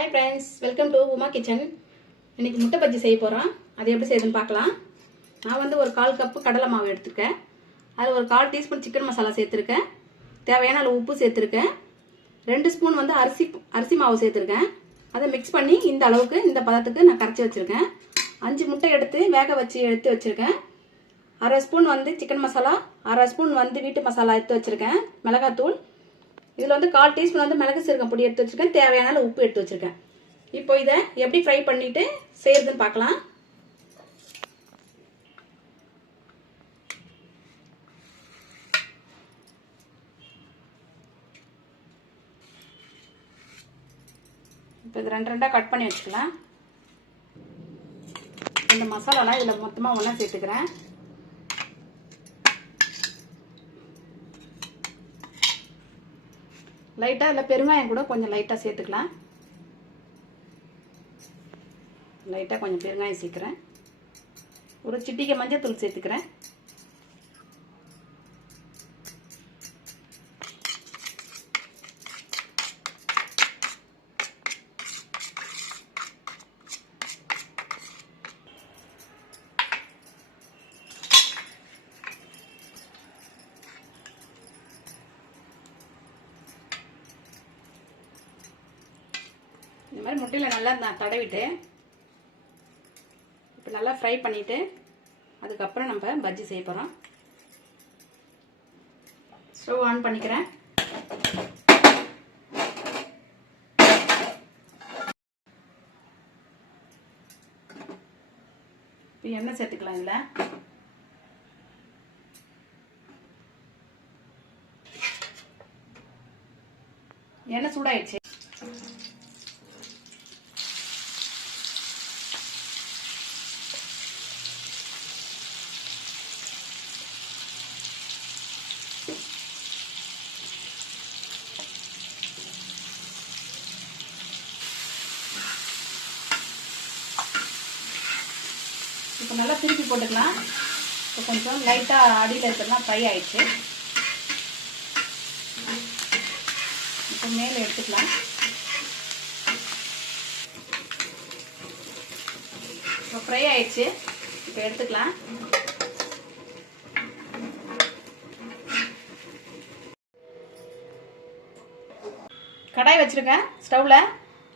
Hi friends, welcome to Uma Kitchen. இன்னைக்கு முட்டை பஜ்ஜி செய்ய போறோம். அது எப்படி செய்யணும்னு பார்க்கலாம். நான் வந்து ஒரு 1/4 கப் கடலை மாவு எடுத்துக்கேன். அது ஒரு 1/4 டீஸ்பூன் சிக்கன் மசாலா சேர்த்திருக்கேன். தேவையான அளவு உப்பு சேர்த்திருக்கேன். 2 ஸ்பூன் வந்து அரிசி மாவு சேர்த்திருக்கேன். அதை மிக்ஸ் பண்ணி இந்த அளவுக்கு இந்த பதத்துக்கு நான் கரைச்சி வச்சிருக்கேன். 5 முட்டை எடுத்து வேக வச்சு எடுத்து வச்சிருக்கேன். 1/2 ஸ்பூன் வந்து சிக்கன் மசாலா, 1/2 ஸ்பூன் வந்து வீட்டு மசாலா எடுத்து வச்சிருக்கேன். மிளகாத்தூள், இதில் வந்து 1/4 டீஸ்பூன் வந்து மிளகு சீரகம் பொடி எடுத்து வச்சிருக்கேன். தேவையான அளவு உப்பு எடுத்து வச்சிருக்கேன். இப்போ இதை எப்படி ஃப்ரை பண்ணிட்டு செய்யறதுன்னு பார்க்கலாம். இப்போ இது 2 கட் பண்ணி வச்சுக்கலாம். இந்த மசாலாலாம் இதில் மொத்தமாக ஒன்றா சேர்த்துக்கிறேன். லைட்டாக இல்லை பெருங்காயம் கூட கொஞ்சம் லைட்டாக சேர்த்துக்கலாம். லைட்டாக கொஞ்சம் பெருங்காயம் சேர்க்குறேன். ஒரு சிட்டிகை மஞ்சள் தூள் சேர்த்துக்கிறேன். இந்த மாதிரி முட்டையில் நல்லா நான் தடவிட்டு இப்போ நல்லா ஃப்ரை பண்ணிவிட்டு அதுக்கப்புறம் நம்ம பஜ்ஜி செய்ய போகிறோம். ஸ்டவ் ஆன் பண்ணிக்கிறேன். இப்போ எண்ணெய் சேர்த்துக்கலாம். இதில் எண்ணெய் சூடாயிடுச்சு. இப்போ நல்லா திருப்பி போட்டுக்கலாம். இப்போ கொஞ்சம் லைட்டாக அடியில் இருக்கிறதுலாம் ஃப்ரை ஆயிடுச்சு. இப்போ மேலே எடுத்துக்கலாம். இப்போ ஃப்ரை ஆயிடுச்சு. இப்போ எடுத்துக்கலாம். கடாய் வச்சுருக்கேன் ஸ்டவ்வில்.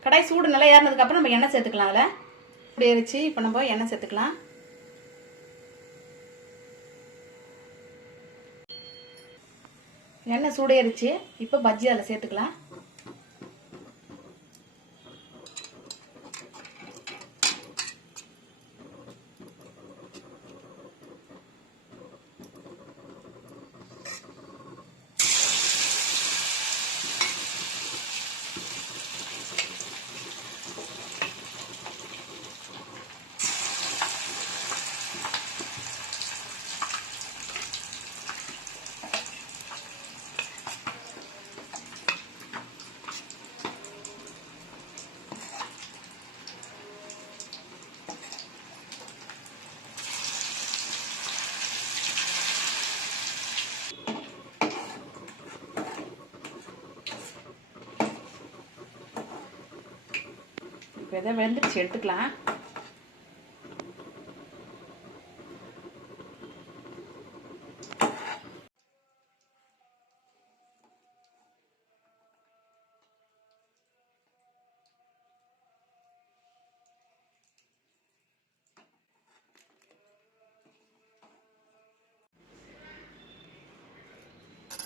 கடாய் சூடு நல்லா ஏறினதுக்கப்புறம் நம்ம எண்ணெய் சேர்த்துக்கலாம். அதில் இப்படி ஏறிச்சு. இப்போ நம்ம எண்ணெய் சேர்த்துக்கலாம். எண்ணெய் சூடேறிச்சு. இப்போ பஜ்ஜி அதில் சேர்த்துக்கலாம். இப்போ எதை வெந்துடுச்சு எடுத்துக்கலாம்.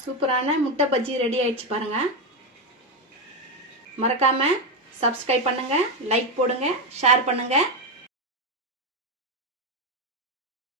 சூப்பரான முட்டை பஜ்ஜி ரெடி ஆயிடுச்சு பாருங்க. மறக்காம சப்ஸ்கிரைப் பண்ணுங்க, லைக் போடுங்க, ஷேர் பண்ணுங்க.